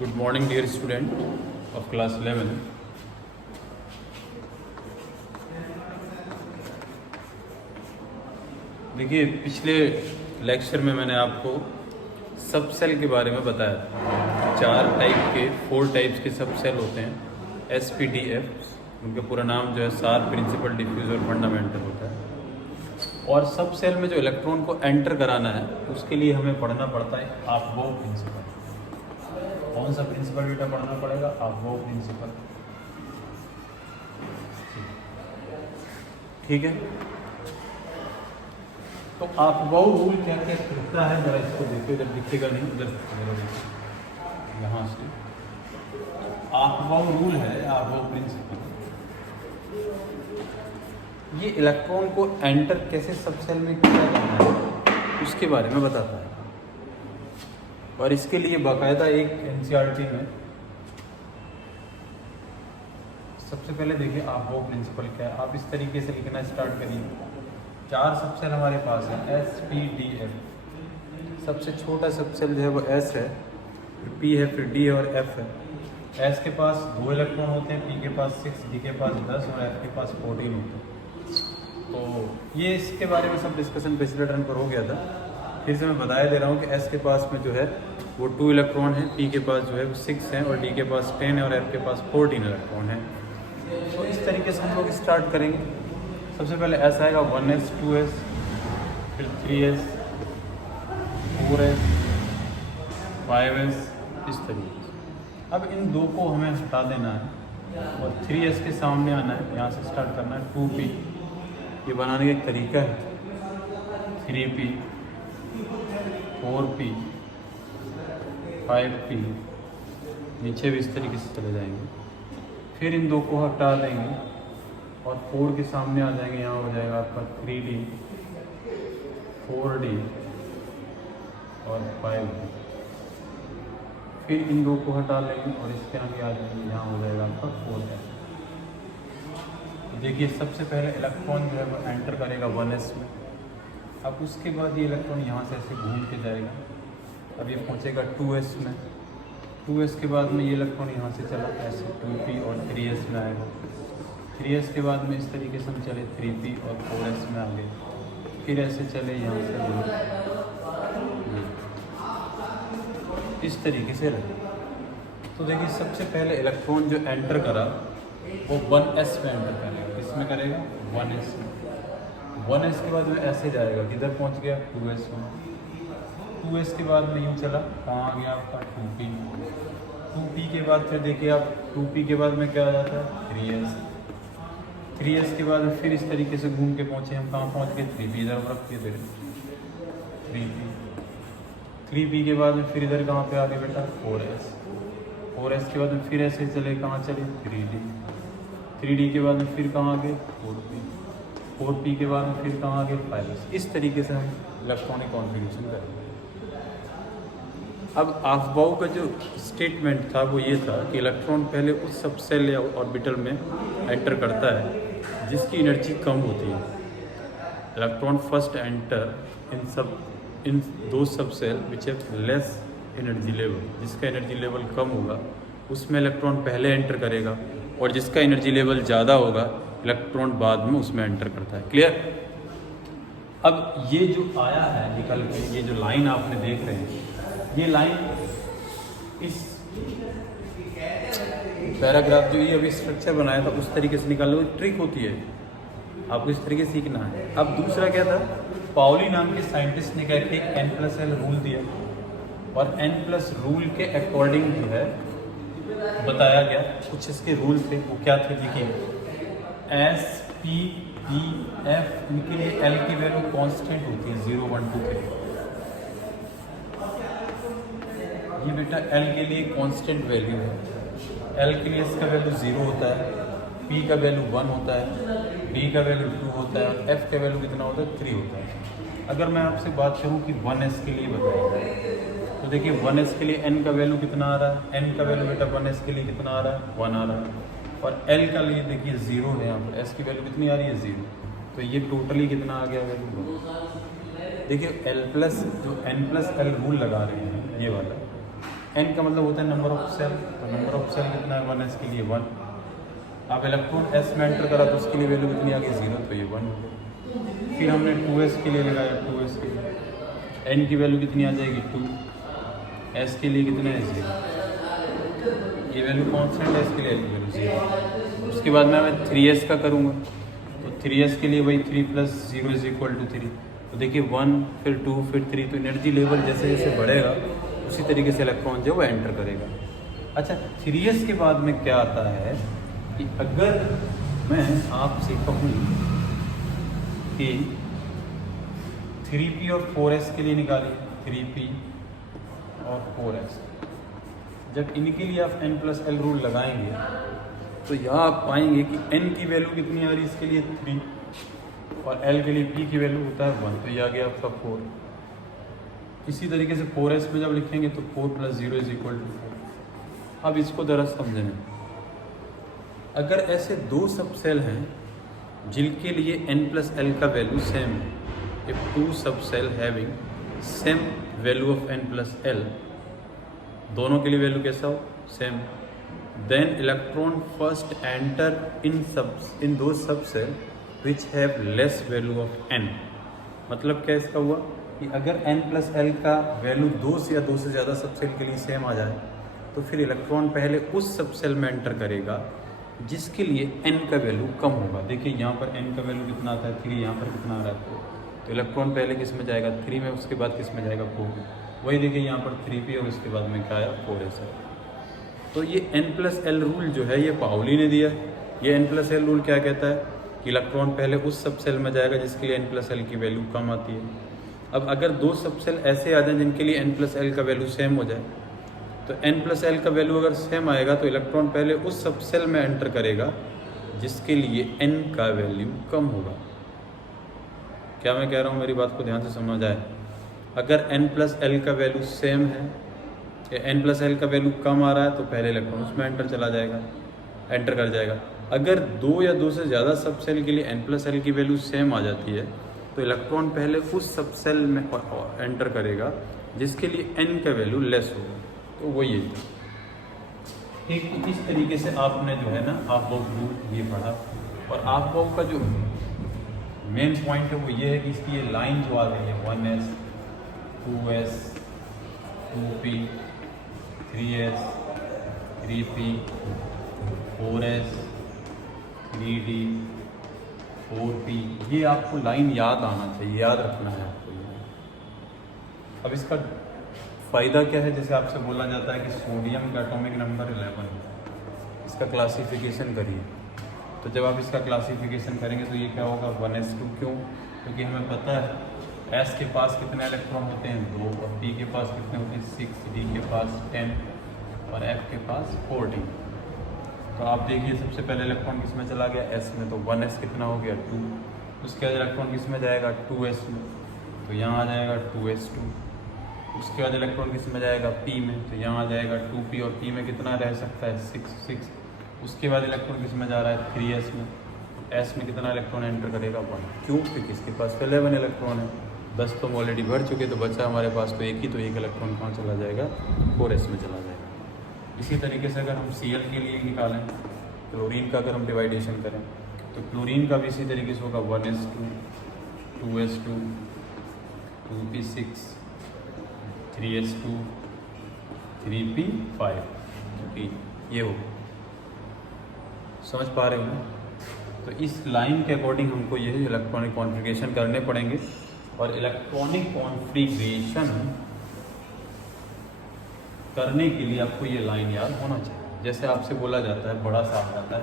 Good morning, dear student of class 11. देखिए, पिछले lecture में मैंने आपको सब सेल के बारे में बताया था। 4 टाइप्स के सब सेल होते हैं, SPDF। उनका पूरा नाम जो है शार्प, प्रिंसिपल, डिफ्यूज और फंडामेंटल होता है। और सब सेल में जो इलेक्ट्रॉन को एंटर कराना है उसके लिए हमें पढ़ना पड़ता है अफबाउ प्रिंसिपल। कौन सा प्रिंसिपल बेटा पढ़ना पड़ेगा? Aufbau principal. ठीक है, तो अफबाउ रूल क्या क्या कहता है, जरा इसको देखो। इधर दिखेगा नहीं, उधर यहाँ से अफबाउ रूल है, अफबाउ प्रिंसिपल। ये इलेक्ट्रॉन को एंटर कैसे सब सेल में किया जाता है उसके बारे में बताता है। और इसके लिए बाकायदा एक एनसीईआरटी में सबसे पहले देखिए अफबाउ प्रिंसिपल क्या है। आप इस तरीके से लिखना स्टार्ट करिए। 4 सबसेल हमारे पास है, SPDF। सबसे छोटा सबसेल जो है वो S है, फिर P है, फिर D है और F है। S के पास 2 इलेक्ट्रॉन होते हैं, P के पास 6, D के पास 10 और F के पास 14 होते हैं। तो ये इसके बारे में सब डिस्कशन पिछले टर्न पर हो गया था। फिर से मैं बताया दे रहा हूँ कि S के पास में जो है वो 2 इलेक्ट्रॉन है, P के पास जो है वो 6 हैं और D के पास 10 है और F के पास 14 इलेक्ट्रॉन है। तो इस तरीके से हम लोग स्टार्ट करेंगे। सबसे पहले S आएगा 1s, 2s, फिर 3s, 4s, 5s, इस तरीके से। अब इन 2 को हमें हटा देना है और 3s के सामने आना है, यहाँ से स्टार्ट करना है 2p। ये बनाने का एक तरीका है, 3p, 4p, 5p, नीचे भी इस तरीके से चले जाएंगे। फिर इन 2 को हटा देंगे और 4 के सामने आ जाएंगे, यहाँ हो जाएगा आपका 3d, 4d और 5d। फिर इन 2 को हटा लेंगे और इसके आगे आ जाएंगे, यहाँ हो जाएगा आपका 4s। देखिए, सबसे पहले इलेक्ट्रॉन जो है वो एंटर करेगा 1s में। अब उसके बाद ये इलेक्ट्रॉन यहाँ से ऐसे घूम के जाएगा, अब ये पहुँचेगा 2s में। 2s के बाद में ये इलेक्ट्रॉन यहाँ से चला ऐसे 2p और 3s में आएगा। 3s के बाद में इस तरीके से हम चले 3p और 4s में आ गए। फिर ऐसे चले यहाँ से इस तरीके से रहे। तो देखिए, सबसे पहले इलेक्ट्रॉन जो एंटर करा वो 1s में एंटर करेगा। किसमें करेगा? 1s में। 1s के बाद में ऐसे जाएगा, किधर पहुंच गया? 2s में। 2s के बाद में यूँ चला, कहाँ आ गया आपका? 2p। 2p के बाद फिर देखिए आप, 2p के बाद में क्या आ जाता है? 3s। 3s के बाद फिर इस तरीके से घूम के पहुँचे हम, कहाँ पहुँच गए? 3p। इधर रखिए फिर 3p। 3p के बाद में फिर इधर कहाँ पे आ गए बेटा? 4s। 4s के बाद में फिर ऐसे चले, कहाँ चले? 3d। 3d के बाद में फिर कहाँ आ गए? 4p। 4p के बाद में फिर कहाँ आ गए? 5s। इस तरीके से हम इलेक्ट्रॉनिक कॉन्फ़िगरेशन करेंगे। अब अफबाउ का जो स्टेटमेंट था वो ये था कि इलेक्ट्रॉन पहले उस सबसेल या ऑर्बिटल में एंटर करता है जिसकी एनर्जी कम होती है। इलेक्ट्रॉन फर्स्ट एंटर इन दो subshell which have less energy level. जिसका एनर्जी लेवल कम होगा उसमें इलेक्ट्रॉन पहले एंटर करेगा और जिसका एनर्जी लेवल ज़्यादा होगा इलेक्ट्रॉन बाद में उसमें एंटर करता है। क्लियर? अब ये जो आया है निकल के, ये जो लाइन आपने देख रहे हैं, ये लाइन इस पैराग्राफ जो ये अभी स्ट्रक्चर बनाया था उस तरीके से निकालने की ट्रिक होती है, आपको इस तरीके से सीखना है। अब दूसरा क्या था, पाउली नाम के साइंटिस्ट ने क्या किया, n+l रूल दिया और n+ रूल के अकॉर्डिंग जो है बताया गया। कुछ इसके रूल थे, वो क्या थे देखिए। SPDF इनके लिए L की वैल्यू कांस्टेंट होती है 0, 1, 2, 3। ये बेटा L के लिए कांस्टेंट वैल्यू है। L के लिए इसका वैल्यू 0 होता है, P का वैल्यू 1 होता है, D का वैल्यू 2 होता है और F का वैल्यू कितना होता है? 3 होता है। अगर मैं आपसे बात करूं कि 1s के लिए बताइए, तो देखिए 1s के लिए n का वैल्यू कितना आ रहा है? n का वैल्यू बेटा 1s के लिए कितना आ रहा है? 1 आ रहा है। और L का लिए देखिए 0 है, यहाँ पर S की वैल्यू कितनी आ रही है? 0। तो ये टोटली कितना आ गया वैल्यू? देखिए L+ जो n+l रूल लगा रहे हैं ये वाला, n का मतलब होता है नंबर ऑफ सेल, तो नंबर ऑफ सेल कितना है 1s के लिए 1। अब इलेक्ट्रॉन s में एंटर करा तो उसके लिए वैल्यू कितनी आ गई 0, तो ये 1 हो गया। फिर हमने 2s के लिए लगाया, 2s के लिए n की वैल्यू कितनी आ जाएगी 2, s के लिए कितना है 0, ये वैल्यू कॉन्स्टेंट है, इसके लिए वैल्यू 0। उसके बाद मैं 3s का करूँगा, तो 3s के लिए वही 3 + 0 = 3। तो देखिए 1 फिर 2 फिर 3, तो एनर्जी लेवल जैसे जैसे बढ़ेगा उसी तरीके से इलेक्ट्रॉन जो है वो एंटर करेगा। अच्छा 3s के बाद में क्या आता है कि अगर मैं आपसे कहूँ कि 3p और 4s के लिए निकालिए, 3p और 4s, जब इनके लिए आप n + l रूल लगाएंगे तो यहाँ आप पाएंगे कि n की वैल्यू कितनी आ रही है इसके लिए 3 और l के लिए p की वैल्यू होता है 1, तो ये आ गया आपका 4। इसी तरीके से 4s में जब लिखेंगे तो 4 + 0 = 4। अब इसको ज़रा समझें, अगर ऐसे दो सब सेल हैं जिनके लिए n + l का वैल्यू सेम है, if two subshell having same value of n + l, दोनों के लिए वैल्यू कैसा हो same, then electron first enter in दो subshell which have less value of n। मतलब क्या इसका हुआ कि अगर n + l का वैल्यू 2 से या 2 से ज़्यादा सब सेल के लिए सेम आ जाए तो फिर इलेक्ट्रॉन पहले उस सब सेल में एंटर करेगा जिसके लिए n का वैल्यू कम होगा। देखिए यहाँ पर n का वैल्यू कितना आता है 3, यहाँ पर कितना आ रहा है 4, तो इलेक्ट्रॉन पहले किस में जाएगा 3 में, उसके बाद किस में जाएगा 4। वही देखिए यहाँ पर 3p और उसके बाद में क्या आया 4s है। तो ये n + l रूल जो है ये पाउली ने दिया। ये n + l रूल क्या कहता है कि इलेक्ट्रॉन पहले उस सब सेल में जाएगा जिसके लिए n + l की वैल्यू कम आती है। अब अगर दो सब सेल ऐसे आ जाए जिनके लिए n + l का वैल्यू सेम हो जाए, तो n + l का वैल्यू अगर सेम आएगा तो इलेक्ट्रॉन पहले उस सब सेल में एंटर करेगा जिसके लिए n का वैल्यू कम होगा। क्या मैं कह रहा हूँ, मेरी बात को ध्यान से समझ जाए। अगर n + l का वैल्यू सेम है या n + l का वैल्यू कम आ रहा है तो पहले इलेक्ट्रॉन उसमें एंटर कर जाएगा। अगर 2 या 2 से ज़्यादा सब सेल के लिए n + l की वैल्यू सेम आ जाती है तो इलेक्ट्रॉन पहले उस सब सेल में एंटर करेगा जिसके लिए n का वैल्यू लेस होगा। तो वही है ठीक इस तरीके से आपने जो है ना आपबाउ रूल ये पढ़ा। और आपबाउ का जो मेन पॉइंट है वो ये है कि इसकी ये लाइन जो आ रही है 1s 2s 2p 3s 3p 4s 3d 4p, ये आपको लाइन याद आना चाहिए, याद रखना है आपको। अब इसका फ़ायदा क्या है, जैसे आपसे बोला जाता है कि सोडियम का एटॉमिक नंबर 11 है, इसका क्लासिफिकेशन करिए। तो जब आप इसका क्लासिफिकेशन करेंगे तो ये क्या होगा 1s2। क्यों? क्योंकि हमें पता है s के पास कितने इलेक्ट्रॉन होते हैं 2, और p के पास कितने होते हैं 6, d के पास 10 और f के पास 14। तो आप देखिए सबसे पहले इलेक्ट्रॉन किस में चला गया s में, तो 1s कितना हो गया 2। उसके बाद इलेक्ट्रॉन किस में जाएगा 2s में, तो यहाँ आ जाएगा 2s2। उसके बाद इलेक्ट्रॉन किस में जाएगा p में, तो यहाँ आ जाएगा 2p, और p में कितना रह सकता है 6। उसके बाद इलेक्ट्रॉन किस में जा रहा है 3s में, तो s में कितना इलेक्ट्रॉन एंटर करेगा 1। क्यों? क्योंकि इसके पास 11 इलेक्ट्रॉन है, 10 तो ऑलरेडी भर चुके, तो बचा हमारे पास तो एक ही, तो एक इलेक्ट्रॉन कहाँ चला जाएगा 4s में चला जाएगा। इसी तरीके से अगर हम Cl के लिए निकालें, क्लोरीन का अगर हम डिवाइडेशन करें तो क्लोरीन का भी इसी तरीके से होगा 1s2 2s2 2p6 3s2 3p5, क्योंकि ये हो समझ पा रहे हो ना। तो इस लाइन के अकॉर्डिंग हमको ये इलेक्ट्रॉनिक कॉन्फ़िगरेशन करने पड़ेंगे। और इलेक्ट्रॉनिक कॉन्फ़िगरेशन करने के लिए आपको ये लाइन याद होना चाहिए। जैसे आपसे बोला जाता है, बड़ा सा आता है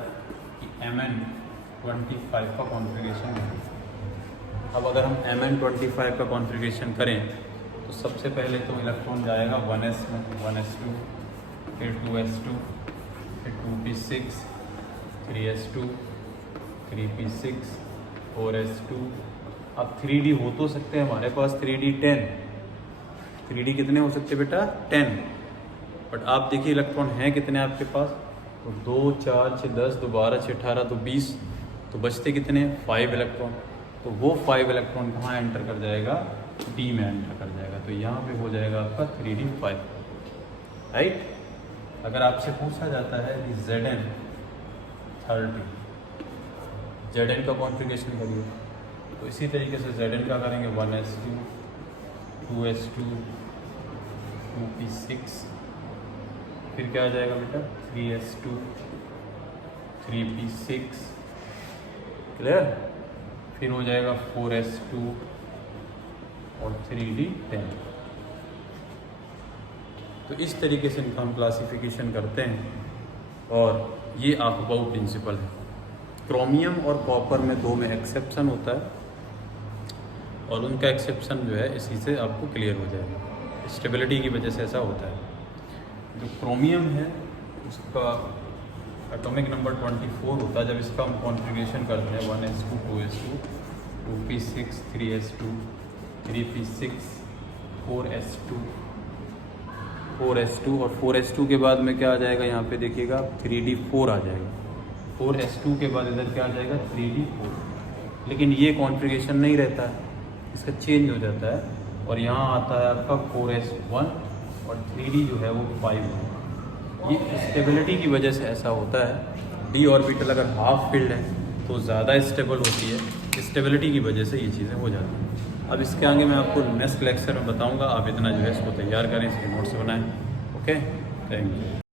कि Mn25 का कॉन्फ़िगरेशन है। अब अगर हम Mn25 का कॉन्फ़िगरेशन करें तो सबसे पहले तो इलेक्ट्रॉन जाएगा 1s में, 1s2 फिर 2s2 फिर 2p6 3s2 3p6 4s2। अब 3d हो तो सकते हैं हमारे पास 3d 10, 3d कितने हो सकते बेटा 10, बट आप देखिए इलेक्ट्रॉन हैं कितने आपके पास, तो 2 4 6 10 2 12 6 18 तो 20, तो बचते कितने 5 इलेक्ट्रॉन। तो वो 5 इलेक्ट्रॉन कहाँ एंटर कर जाएगा d में एंटर कर जाएगा, तो यहाँ पे हो जाएगा आपका 3d 5। राइट। अगर आपसे पूछा जाता है कि Zn 30, Zn का कॉन्फ़िगरेशन करिए, तो इसी तरीके से Zn का करेंगे 1s2 2s2 2p6, फिर क्या आ जाएगा बेटा 3s2 3p6, क्लियर। फिर हो जाएगा 4s2 और 3d10। तो इस तरीके से इनका हम क्लासिफिकेशन करते हैं और ये अबाउट प्रिंसिपल है। क्रोमियम और कॉपर में 2 में एक्सेप्शन होता है और उनका एक्सेप्शन जो है इसी से आपको क्लियर हो जाएगा, स्टेबिलिटी की वजह से ऐसा होता है। जो क्रोमियम है उसका एटॉमिक नंबर 24 होता है। जब इसका हम कॉन्फ़िगरेशन करते हैं 1s2 2s2 2p6 3s2 3p6 4s2 और 4s2 के बाद में क्या आ जाएगा, यहाँ पे देखिएगा 3d4 आ जाएगा। 4s2 के बाद इधर क्या आ जाएगा 3d4। लेकिन ये कॉन्फ़िगरेशन नहीं रहता है, इसका चेंज हो जाता है और यहाँ आता है आपका 4s1 और 3d जो है वो 5। ये स्टेबिलिटी की वजह से ऐसा होता है। d ऑर्बिटल अगर हाफ फिल्ड है तो ज़्यादा स्टेबल होती है, स्टेबिलिटी की वजह से ये चीज़ें हो जाती हैं। अब इसके आगे मैं आपको नेक्स्ट लेक्चर में बताऊंगा। आप इतना जो है इसको तैयार करें, इसके नोट्स बनाएं। Okay, thank you.